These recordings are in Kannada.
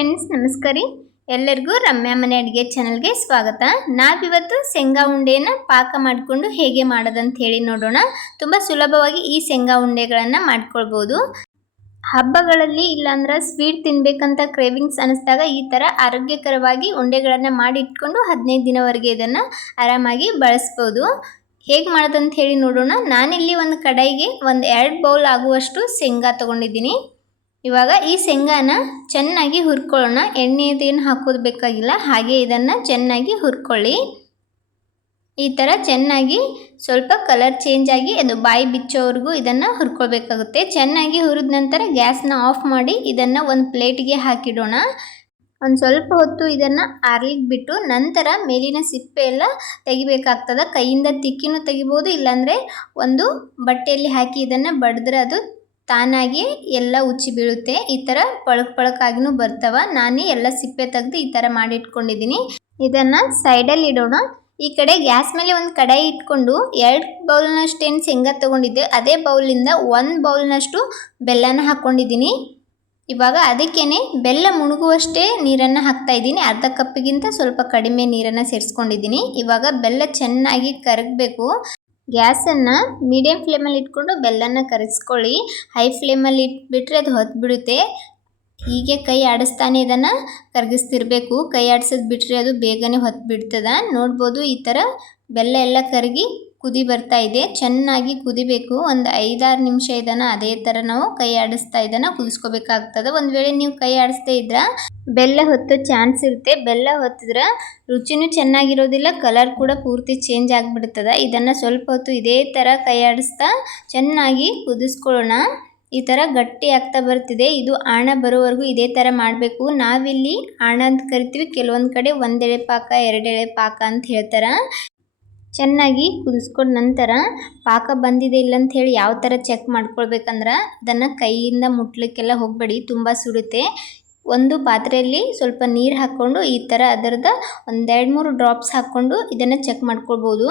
ಫ್ರೆಂಡ್ಸ್, ನಮಸ್ಕಾರ. ಎಲ್ಲರಿಗೂ ರಮ್ಯಾ ಮನೆ ಅಡುಗೆ ಚಾನಲ್ಗೆ ಸ್ವಾಗತ. ನಾವಿವತ್ತು ಶೇಂಗಾ ಉಂಡೆನ ಪಾಕ ಮಾಡಿಕೊಂಡು ಹೇಗೆ ಮಾಡೋದಂತ ಹೇಳಿ ನೋಡೋಣ. ತುಂಬ ಸುಲಭವಾಗಿ ಈ ಶೇಂಗಾ ಉಂಡೆಗಳನ್ನು ಮಾಡ್ಕೊಳ್ಬೋದು. ಹಬ್ಬಗಳಲ್ಲಿ ಇಲ್ಲಾಂದ್ರೆ ಸ್ವೀಟ್ ತಿನ್ಬೇಕಂತ ಕ್ರೇವಿಂಗ್ಸ್ ಅನಿಸಿದಾಗ ಈ ಥರ ಆರೋಗ್ಯಕರವಾಗಿ ಉಂಡೆಗಳನ್ನು ಮಾಡಿ ಇಟ್ಕೊಂಡು 15 ದಿನವರೆಗೆ ಇದನ್ನು ಆರಾಮಾಗಿ ಬಳಸ್ಬೋದು. ಹೇಗೆ ಮಾಡೋದಂತ ಹೇಳಿ ನೋಡೋಣ. ನಾನಿಲ್ಲಿ ಒಂದು ಕಡಾಯಿಗೆ 2 ಬೌಲ್ ಆಗುವಷ್ಟು ಶೇಂಗಾ ತೊಗೊಂಡಿದ್ದೀನಿ. ಇವಾಗ ಈ ಶೇಂಗಾನ ಚೆನ್ನಾಗಿ ಹುರ್ಕೊಳ್ಳೋಣ. ಎಣ್ಣೆದೇನು ಹಾಕೋದು ಬೇಕಾಗಿಲ್ಲ, ಹಾಗೆ ಇದನ್ನು ಚೆನ್ನಾಗಿ ಹುರ್ಕೊಳ್ಳಿ. ಈ ಥರ ಚೆನ್ನಾಗಿ ಸ್ವಲ್ಪ ಕಲರ್ ಚೇಂಜ್ ಆಗಿ ಅದು ಬಾಯಿ ಬಿಚ್ಚೋವರೆಗೂ ಇದನ್ನು ಹುರ್ಕೊಳ್ಬೇಕಾಗುತ್ತೆ. ಚೆನ್ನಾಗಿ ಹುರಿದ ನಂತರ ಗ್ಯಾಸ್ನ ಆಫ್ ಮಾಡಿ ಇದನ್ನು ಒಂದು ಪ್ಲೇಟ್ಗೆ ಹಾಕಿಡೋಣ. ಒಂದು ಸ್ವಲ್ಪ ಹೊತ್ತು ಇದನ್ನು ಆರ್ಲಿಕ್ಕೆ ಬಿಟ್ಟು ನಂತರ ಮೇಲಿನ ಸಿಪ್ಪೆ ಎಲ್ಲ ತೆಗಿಬೇಕಾಗ್ತದೆ. ಕೈಯಿಂದ ತಿಕ್ಕಿನೂ ತೆಗಿಬೋದು, ಇಲ್ಲಾಂದರೆ ಒಂದು ಬಟ್ಟೆಯಲ್ಲಿ ಹಾಕಿ ಇದನ್ನು ಬಡಿದ್ರೆ ಅದು ತಾನಾಗಿ ಎಲ್ಲ ಉಚ್ಚಿ ಬೀಳುತ್ತೆ. ಈ ಥರ ಪಳಕಾಗಿನೂ ಬರ್ತವ. ನಾನೇ ಎಲ್ಲ ಸಿಪ್ಪೆ ತೆಗೆದು ಈ ಥರ ಮಾಡಿ ಇಟ್ಕೊಂಡಿದ್ದೀನಿ. ಇದನ್ನು ಸೈಡಲ್ಲಿ ಇಡೋಣ. ಈ ಕಡೆ ಗ್ಯಾಸ್ ಮೇಲೆ ಒಂದು ಕಡಾಯಿ ಇಟ್ಕೊಂಡು 2 ಬೌಲ್ನಷ್ಟು ಏನು ಶೇಂಗಾ ತೊಗೊಂಡಿದ್ದೆ ಅದೇ ಬೌಲಿಂದ 1 ಬೌಲ್ನಷ್ಟು ಬೆಲ್ಲನ ಹಾಕ್ಕೊಂಡಿದ್ದೀನಿ. ಇವಾಗ ಅದಕ್ಕೇನೆ ಬೆಲ್ಲ ಮುಳುಗುವಷ್ಟೇ ನೀರನ್ನು ಹಾಕ್ತಾ ಇದ್ದೀನಿ. ಅರ್ಧ ಕಪ್ಪಿಗಿಂತ ಸ್ವಲ್ಪ ಕಡಿಮೆ ನೀರನ್ನು ಸೇರಿಸ್ಕೊಂಡಿದ್ದೀನಿ. ಇವಾಗ ಬೆಲ್ಲ ಚೆನ್ನಾಗಿ ಕರಗಬೇಕು. ಗ್ಯಾಸನ್ನು ಮೀಡಿಯಮ್ ಫ್ಲೇಮಲ್ಲಿ ಇಟ್ಕೊಂಡು ಬೆಲ್ಲನ ಕರಗಿಸ್ಕೊಳ್ಳಿ. ಹೈ ಫ್ಲೇಮಲ್ಲಿ ಇಟ್ಬಿಟ್ರೆ ಅದು ಹೊತ್ತು ಬಿಡುತ್ತೆ. ಹೀಗೆ ಕೈ ಆಡಿಸ್ತಾನೆ ಇದನ್ನು ಕರಗಿಸ್ತಿರ್ಬೇಕು. ಕೈ ಆಡಿಸೋದು ಬಿಟ್ಟರೆ ಅದು ಬೇಗನೆ ಹೊತ್ತು ಬಿಡ್ತದೆ. ನೋಡ್ಬೋದು, ಈ ಥರ ಬೆಲ್ಲ ಎಲ್ಲ ಕರಗಿ ಕುದಿ ಬರ್ತಾ ಇದೆ. ಚೆನ್ನಾಗಿ ಕುದಿಬೇಕು. ಒಂದು 5-6 ನಿಮಿಷ ಇದನ್ನು ಅದೇ ಥರ ನಾವು ಕೈ ಆಡಿಸ್ತಾ ಇದನ್ನು ಕುದಿಸ್ಕೋಬೇಕಾಗ್ತದೆ. ಒಂದು ವೇಳೆ ನೀವು ಕೈ ಆಡಿಸ್ತಾ ಇದ್ರೆ ಬೆಲ್ಲ ಹೊತ್ತೋ ಚಾನ್ಸ್ ಇರುತ್ತೆ. ಬೆಲ್ಲ ಹೊತ್ತಿದ್ರೆ ರುಚಿನೂ ಚೆನ್ನಾಗಿರೋದಿಲ್ಲ, ಕಲರ್ ಕೂಡ ಪೂರ್ತಿ ಚೇಂಜ್ ಆಗಿಬಿಡ್ತದೆ. ಇದನ್ನು ಸ್ವಲ್ಪ ಹೊತ್ತು ಇದೇ ಥರ ಕೈ ಆಡಿಸ್ತಾ ಚೆನ್ನಾಗಿ ಕುದಿಸ್ಕೊಳ್ಳೋಣ. ಈ ಥರ ಗಟ್ಟಿ ಆಗ್ತಾ ಬರ್ತಿದೆ. ಇದು ಆಣ ಬರೋವರೆಗೂ ಇದೇ ಥರ ಮಾಡಬೇಕು. ನಾವಿಲ್ಲಿ ಆಣ ಅಂತ ಕರಿತೀವಿ. ಕೆಲವೊಂದು ಕಡೆ 1 ಎಳೆ ಪಾಕ 2 ಎಳೆ ಪಾಕ ಅಂತ ಹೇಳ್ತಾರೆ. ಚೆನ್ನಾಗಿ ಕುದಿಸ್ಕೊಂಡ ನಂತರ ಪಾಕ ಬಂದಿದೆ ಇಲ್ಲ ಅಂತ ಹೇಳಿ ಯಾವ ಥರ ಚೆಕ್ ಮಾಡ್ಕೊಳ್ಬೇಕಂದ್ರೆ ಅದನ್ನು ಕೈಯಿಂದ ಮುಟ್ಲಿಕ್ಕೆಲ್ಲ ಹೋಗಬೇಡಿ, ತುಂಬ ಸುಡುತ್ತೆ. ಒಂದು ಪಾತ್ರೆಯಲ್ಲಿ ಸ್ವಲ್ಪ ನೀರು ಹಾಕ್ಕೊಂಡು ಈ ಥರ ಅದರದ 1-2-3 ಡ್ರಾಪ್ಸ್ ಹಾಕ್ಕೊಂಡು ಇದನ್ನು ಚೆಕ್ ಮಾಡ್ಕೊಳ್ಬೋದು.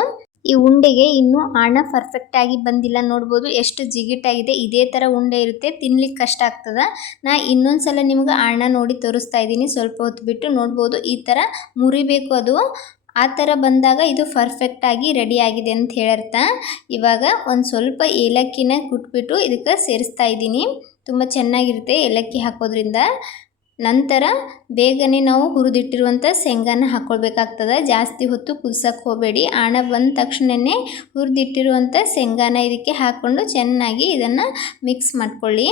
ಈ ಉಂಡೆಗೆ ಇನ್ನೂ ಆಣ ಪರ್ಫೆಕ್ಟಾಗಿ ಬಂದಿಲ್ಲ. ನೋಡ್ಬೋದು ಎಷ್ಟು ಜಿಗಿಟಾಗಿದೆ. ಇದೇ ಥರ ಉಂಡೆ ಇರುತ್ತೆ, ತಿನ್ಲಿಕ್ಕೆ ಕಷ್ಟ ಆಗ್ತದೆ. ನಾ ಇನ್ನೊಂದು ಸಲ ನಿಮ್ಗೆ ಆಣ ನೋಡಿ ತೋರಿಸ್ತಾ ಇದ್ದೀನಿ. ಸ್ವಲ್ಪ ಹೊತ್ತು ಬಿಟ್ಟು ನೋಡ್ಬೋದು, ಈ ಥರ ಮುರಿಬೇಕು. ಅದು ಆ ಥರ ಬಂದಾಗ ಇದು ಪರ್ಫೆಕ್ಟಾಗಿ ರೆಡಿ ಆಗಿದೆ ಅಂತ ಹೇಳರ್ಥ. ಇವಾಗ ಒಂದು ಸ್ವಲ್ಪ ಏಲಕ್ಕಿನ ಕುಟ್ಬಿಟ್ಟು ಇದಕ್ಕೆ ಸೇರಿಸ್ತಾ ಇದ್ದೀನಿ. ತುಂಬ ಚೆನ್ನಾಗಿರುತ್ತೆ ಏಲಕ್ಕಿ ಹಾಕೋದ್ರಿಂದ. ನಂತರ ಬೇಗನೆ ನಾವು ಹುರಿದಿಟ್ಟಿರುವಂಥ ಶೇಂಗಾನ ಹಾಕ್ಕೊಳ್ಬೇಕಾಗ್ತದೆ. ಜಾಸ್ತಿ ಹೊತ್ತು ಕುದಿಸೋಕ್ಕೆ ಹೋಗಬೇಡಿ. ಆಣ ಬಂದ ತಕ್ಷಣವೇ ಹುರಿದಿಟ್ಟಿರುವಂಥ ಶೇಂಗಾನ ಇದಕ್ಕೆ ಹಾಕ್ಕೊಂಡು ಚೆನ್ನಾಗಿ ಇದನ್ನು ಮಿಕ್ಸ್ ಮಾಡ್ಕೊಳ್ಳಿ.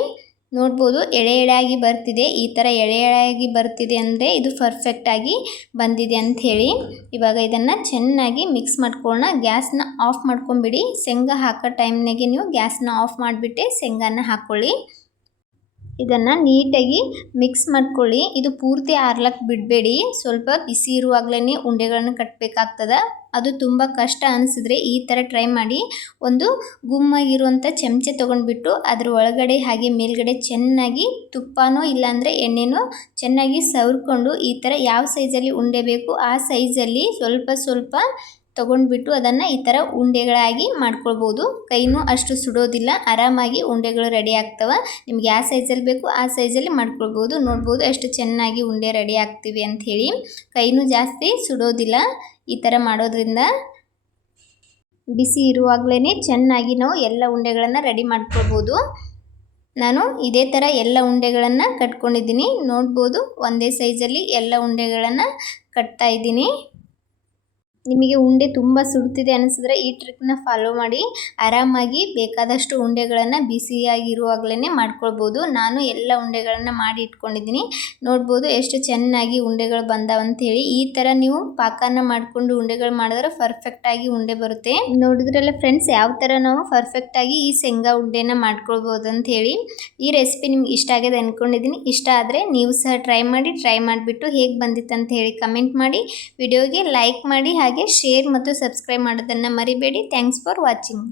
ನೋಡ್ಬೋದು, ಎಳೆ ಎಳೆಯಾಗಿ ಬರ್ತಿದೆ. ಈ ಥರ ಎಳೆ ಎಳೆಯಾಗಿ ಬರ್ತಿದೆ ಅಂದರೆ ಇದು ಪರ್ಫೆಕ್ಟಾಗಿ ಬಂದಿದೆ ಅಂಥೇಳಿ. ಇವಾಗ ಇದನ್ನು ಚೆನ್ನಾಗಿ ಮಿಕ್ಸ್ ಮಾಡ್ಕೊಳ್ಳೋಣ. ಗ್ಯಾಸ್ನ ಆಫ್ ಮಾಡ್ಕೊಂಬಿಡಿ. ಶೇಂಗಾ ಹಾಕೋ ಟೈಮ್ನಾಗೆ ನೀವು ಗ್ಯಾಸ್ನ ಆಫ್ ಮಾಡಿಬಿಟ್ಟೆ ಶೇಂಗಾನ ಹಾಕ್ಕೊಳ್ಳಿ. ಇದನ್ನು ನೀಟಾಗಿ ಮಿಕ್ಸ್ ಮಾಡ್ಕೊಳ್ಳಿ. ಇದು ಪೂರ್ತಿ ಆರ್ಲಕ್ಕೆ ಬಿಡಬೇಡಿ. ಸ್ವಲ್ಪ ಬಿಸಿ ಇರುವಾಗಲೇ ಉಂಡೆಗಳನ್ನು ಕಟ್ಟಬೇಕಾಗ್ತದೆ. ಅದು ತುಂಬ ಕಷ್ಟ ಅನಿಸಿದ್ರೆ ಈ ಥರ ಟ್ರೈ ಮಾಡಿ. ಒಂದು ಗುಮ್ಮಾಗಿರುವಂಥ ಚಮಚೆ ತೊಗೊಂಡ್ಬಿಟ್ಟು ಅದ್ರ ಒಳಗಡೆ ಹಾಗೆ ಮೇಲ್ಗಡೆ ಚೆನ್ನಾಗಿ ತುಪ್ಪನೋ ಇಲ್ಲಾಂದರೆ ಎಣ್ಣೆನೋ ಚೆನ್ನಾಗಿ ಸವರ್ಕೊಂಡು ಈ ಥರ ಯಾವ ಸೈಜಲ್ಲಿ ಉಂಡೆ ಬೇಕು ಆ ಸೈಜಲ್ಲಿ ಸ್ವಲ್ಪ ಸ್ವಲ್ಪ ತೊಗೊಂಡ್ಬಿಟ್ಟು ಅದನ್ನು ಈ ಥರ ಉಂಡೆಗಳಾಗಿ ಮಾಡ್ಕೊಳ್ಬೋದು. ಕೈನೂ ಅಷ್ಟು ಸುಡೋದಿಲ್ಲ, ಆರಾಮಾಗಿ ಉಂಡೆಗಳು ರೆಡಿ ಆಗ್ತವೆ. ನಿಮ್ಗೆ ಯಾವ ಸೈಜಲ್ಲಿ ಬೇಕು ಆ ಸೈಜಲ್ಲಿ ಮಾಡ್ಕೊಳ್ಬೋದು. ನೋಡ್ಬೋದು ಎಷ್ಟು ಚೆನ್ನಾಗಿ ಉಂಡೆ ರೆಡಿ ಆಗ್ತಿವೆ ಅಂಥೇಳಿ. ಕೈನೂ ಜಾಸ್ತಿ ಸುಡೋದಿಲ್ಲ ಈ ಥರ ಮಾಡೋದ್ರಿಂದ. ಬಿಸಿ ಇರುವಾಗಲೇ ಚೆನ್ನಾಗಿ ನಾವು ಎಲ್ಲ ಉಂಡೆಗಳನ್ನು ರೆಡಿ ಮಾಡ್ಕೊಳ್ಬೋದು. ನಾನು ಇದೇ ಥರ ಎಲ್ಲ ಉಂಡೆಗಳನ್ನು ಕಟ್ಕೊಂಡಿದ್ದೀನಿ. ನೋಡ್ಬೋದು, ಒಂದೇ ಸೈಜಲ್ಲಿ ಎಲ್ಲ ಉಂಡೆಗಳನ್ನು ಕಟ್ತಾ ಇದ್ದೀನಿ. ನಿಮಗೆ ಉಂಡೆ ತುಂಬ ಸುಡ್ತಿದೆ ಅನಿಸಿದ್ರೆ ಈ ಟ್ರಿಕ್ನ ಫಾಲೋ ಮಾಡಿ ಆರಾಮಾಗಿ ಬೇಕಾದಷ್ಟು ಉಂಡೆಗಳನ್ನು ಬಿಸಿಯಾಗಿರುವಾಗಲೇ ಮಾಡ್ಕೊಳ್ಬೋದು. ನಾನು ಎಲ್ಲ ಉಂಡೆಗಳನ್ನು ಮಾಡಿ ಇಟ್ಕೊಂಡಿದ್ದೀನಿ. ನೋಡ್ಬೋದು ಎಷ್ಟು ಚೆನ್ನಾಗಿ ಉಂಡೆಗಳು ಬಂದಾವಂಥೇಳಿ. ಈ ಥರ ನೀವು ಪಾಕನ ಮಾಡಿಕೊಂಡು ಉಂಡೆಗಳು ಮಾಡಿದ್ರೆ ಪರ್ಫೆಕ್ಟಾಗಿ ಉಂಡೆ ಬರುತ್ತೆ. ನೋಡಿದ್ರಲ್ಲ ಫ್ರೆಂಡ್ಸ್, ಯಾವ ಥರ ನಾವು ಪರ್ಫೆಕ್ಟಾಗಿ ಈ ಶೇಂಗಾ ಉಂಡೆನ ಮಾಡ್ಕೊಳ್ಬೋದು ಅಂಥೇಳಿ. ಈ ರೆಸಿಪಿ ನಿಮ್ಗೆ ಇಷ್ಟ ಆಗಿದೆ ಅಂದ್ಕೊಂಡಿದ್ದೀನಿ. ಇಷ್ಟ ಆದರೆ ನೀವು ಸಹ ಟ್ರೈ ಮಾಡಿಬಿಟ್ಟು ಹೇಗೆ ಬಂದಿತ್ತು ಅಂತ ಹೇಳಿ ಕಮೆಂಟ್ ಮಾಡಿ. ವಿಡಿಯೋಗೆ ಲೈಕ್ ಮಾಡಿ, ಹಾಗೆ ಶೇರ್ ಮತ್ತು ಸಬ್ಸ್ಕ್ರೈಬ್ ಮಾಡೋದನ್ನು ಮರಿಬೇಡಿ. Thanks for watching.